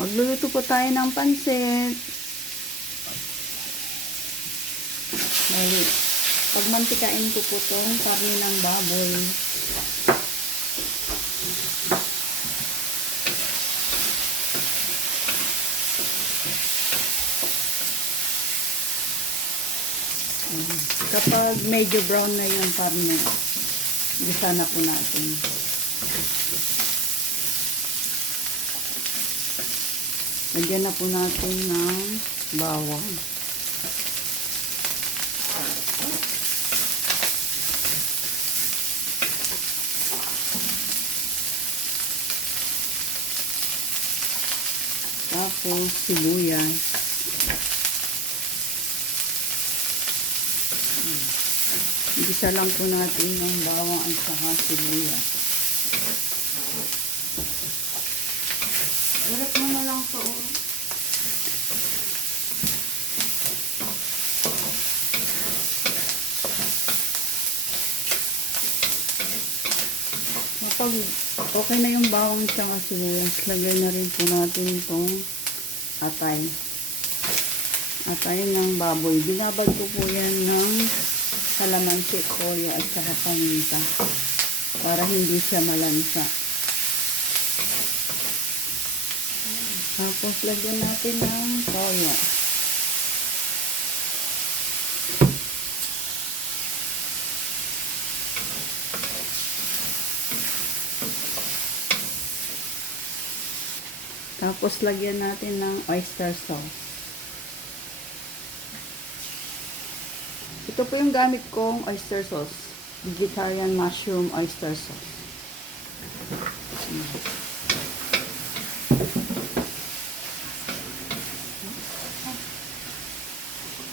Magluluto po tayo ng pansit. Bali, pagmantikain ko po itong karne ng baboy. Kapag medyo brown na yung karne, gisa na po natin. Lagyan na po natin ng bawang. Tapos sibuyas. Igisa lang po natin ng bawang at saka sibuyas. Ulit mo na lang to. oh. Kapag okay na yung bawang tsaka sibuyas, lagay na rin po natin itong atay. Atay ng baboy. Binabag ko po yan ng kalamansi, toyo at saka paminta para hindi siya malansa. Tapos lagyan natin ng toyo. Tapos lagyan natin ng oyster sauce. Ito po yung gamit kong oyster sauce. Vegetarian mushroom oyster sauce.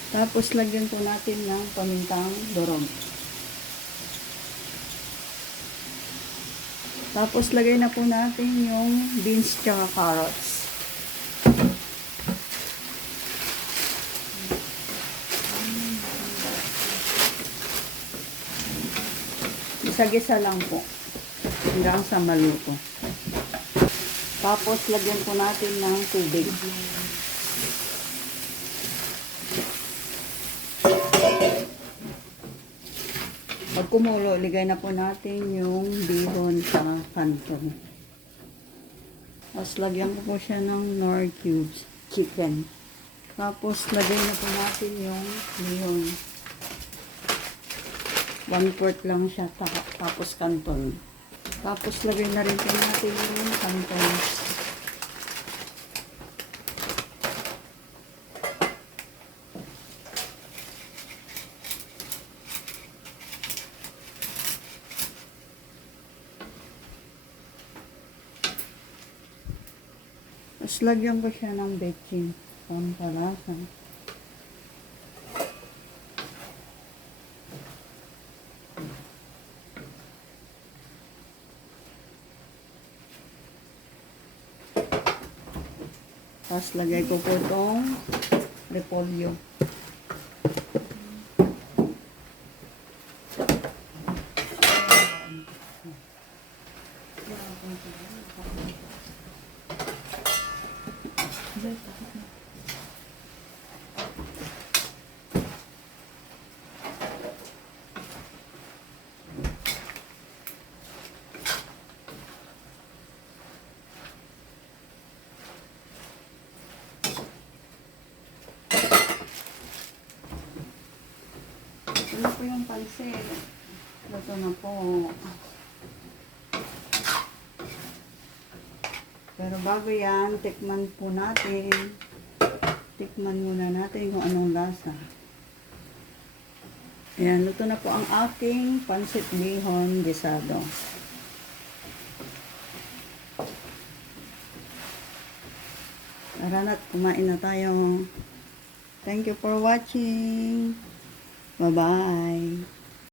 Tapos lagyan po natin ng pamintang durog. Tapos lagay na po natin yung beans tsaka carrots. Isa-gisa lang po. Hanggang sa maluto. Tapos lagyan po natin ng tubig. Pag kumulo, ligay na po natin yung bihon sa kanton. Tapos lagyan ko po siya ng nor cubes chicken. Tapos lagay na po natin yung bihon. One fourth lang siya, ta- tapos kanton. Tapos lagay na rin po natin yung kanton. Tapos lagyan ko siya ng baking pampalasa. Tapos lagay ko po itong repolyo. Ano po yung pansit? Luto na po. Pero bago yan, tikman po natin. Tikman muna natin kung anong lasa. Ayan, luto na po ang aking pansit bihon gisado. Tara na't kumain na tayo. Thank you for watching. Bye-bye.